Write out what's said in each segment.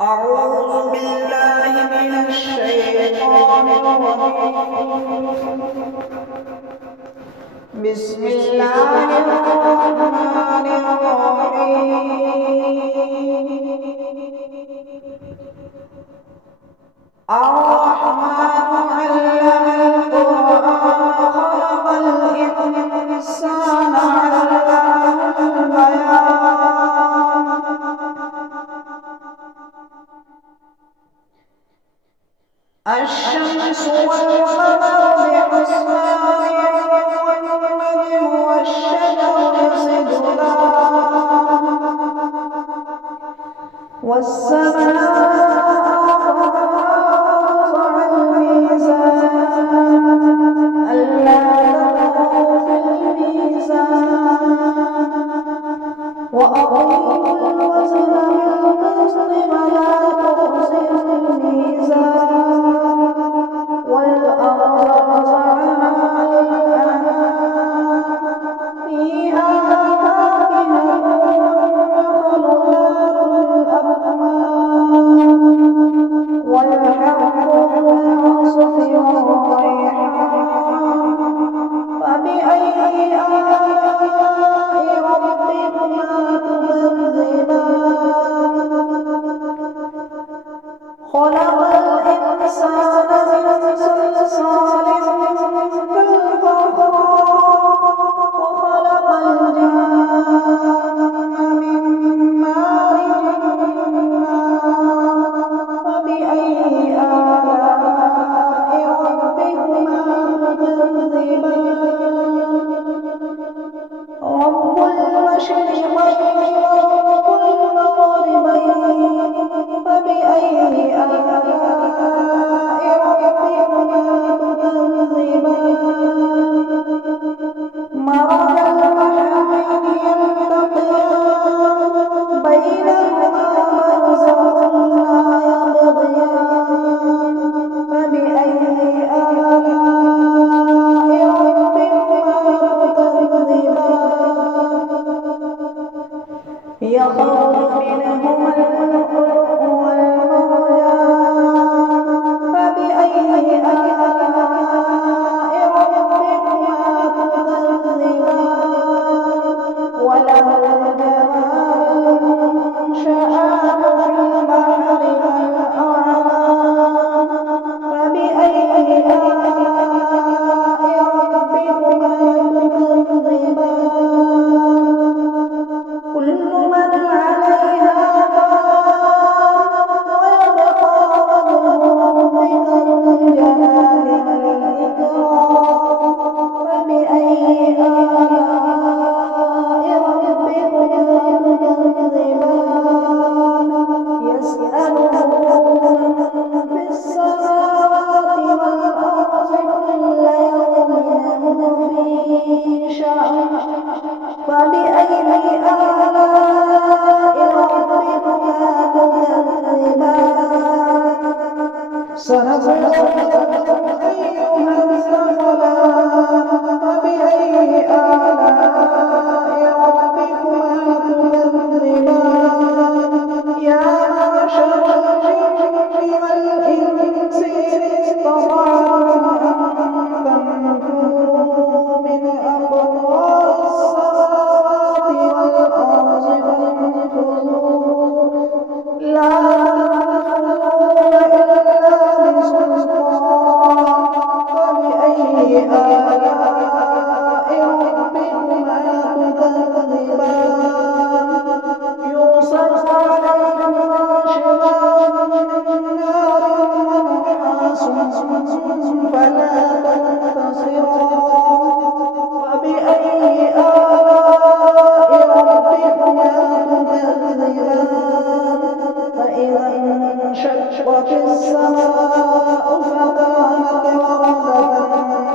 أعوذ بالله من الشيطان الرجيم. بسم الله الرحمن الرحيم. الرحمن علم القرآن خلق الإنسان علمه البيان. الشمس والقمر بحسبان والنجم والشجر يسجدان والسماء رفعها الميزان ألا تطغوا في الميزان وأقيموا الوزن بالقسط ولا تخسروا الميزان والأرض وضعها للأنام فيها فاكهة ومخلوقات الأكمام والحب والعصف والريحان فبأي آلاء ربكما تكذبان خلق الإنسان من صلصال كالفخار وخلق الجان من مارج من نار فبأي آلاء ربكما تكذبان رب المشرقين ورب المغربين فبأي آلاء ربكما تكذبان مرج البحرين يلتقيان بينهما برزخ لا يبغيان فبأي آلاء ربكما تكذبان يخرج منهما اللؤلؤ والمرجان فبأي آلاء ربكما تكذبان وله الجوار المنشآت في البحر كالأعلام فبأي آلاء ربكما تكذبان كل من عليها فان ويبقى وجه ربك ذو الجلال والإكرام فبأي آلاء ربكما تكذبان يسأله من في السماوات والأرض كل يوم هو في شأن فبأي آلاء ربكما تكذبان سنفرغ لكم أيها الثقلان فبأي آلاء ربكما تكذبان يا معشر الجن والإنس إن استطعتم أن تنفذوا من أقطار السماوات والأرض فانفذوا لا تنفذون إلا بسلطان فبأي آلاء ربكما تكذبان يرسل عليكم شواظ من نار ونحاس فلا تنتصران فبأي آلاء ربكما تكذبان فإذا انشقت السماء فكانت وردة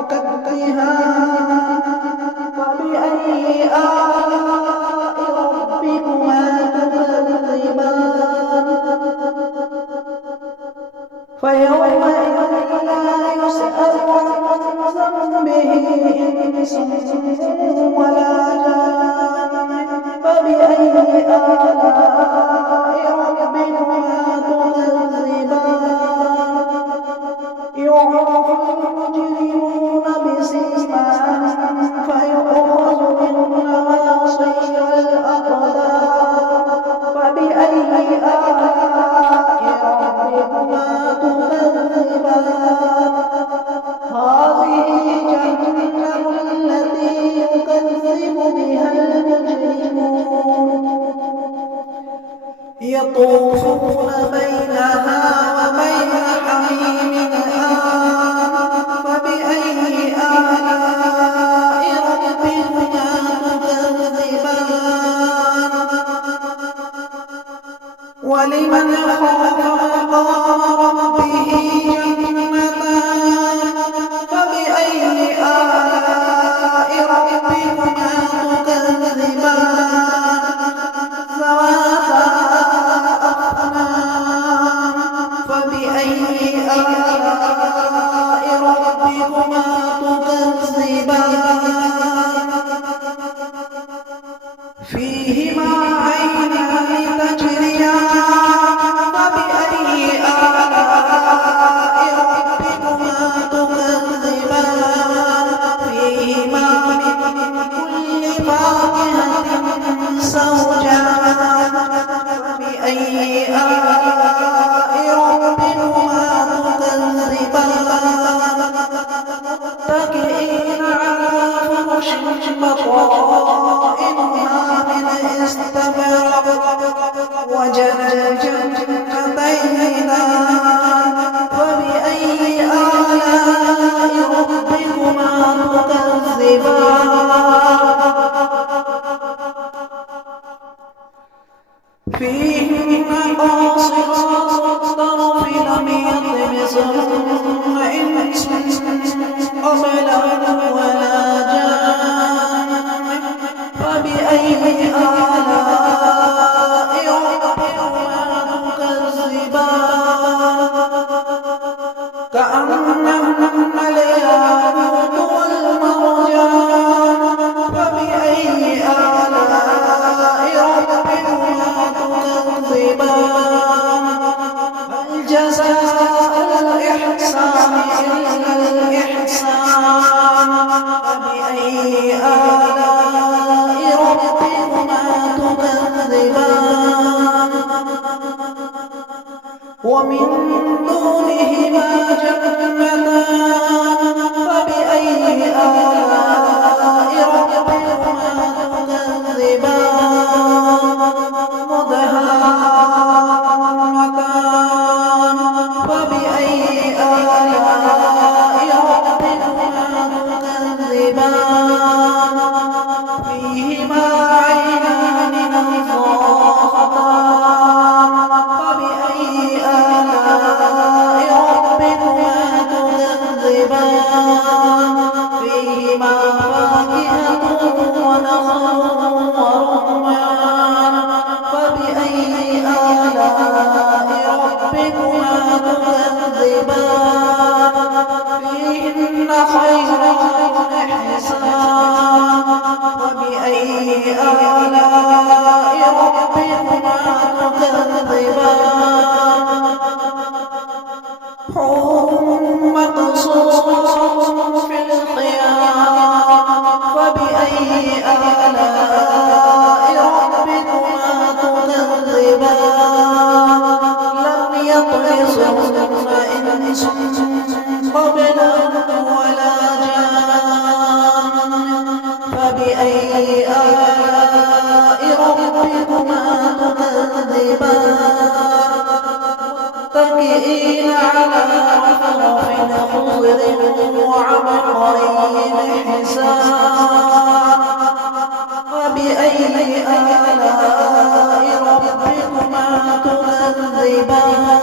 كالدهان فبأي آلاء ربكما تكذبان فيومئذ لا يسأل عن ذنبه إنس ولا جان فبأي آلاء ربكما تكذبان يطوفون بينها وبين حميم آن فبأي آلاء ربكما تكذبان ولمن خاف مقام ربه جنتان فبأي آلاء ربكما تكذبان ذواتا أفنان فبأي آلاء ربكما تكذبان فيهما عينان تجريان فبأي آلاء ربكما تكذبان فيهما من كل فاكهة زوجان فبأي آلاء ربكما تكذبان متكئين على فرش بطائنها من استبرق وجنى الجنتين دان فبأي آلاء ربكما تكذبان فيهن قاصرات الطرف لم يطمثهن إنس قبلهم ولا جان فبأي آلاء ربكما تكذبان كأنهن الياقوت والمرجان فبأي آلاء ربكما تكذبان هل جزاء الإحسان إلا الإحسان فبأي آلاء ربكما تكذبان ومن دونهما جنتان فبأي آلاء ربكما تكذبان مدهامتان فبأي آلاء ربكما تكذبان فيهما عينان نضاختان فبأي آلاء ربكما تكذبان فيهما فاكهة ونخل ورمان فبأي آلاء ربكما تكذبان فيهن خيرات حسان فبأي آلاء ربكما تكذبان حور مقصورات في الخيام فبأي آلاء ربكما تكذبان لم يطمثهن إنس قبلهم ولا جان فبأي آلاء ربكما تكذبان متكئين على رفرف خضر وعبقري حسان فبأي آلاء ربكما تكذبان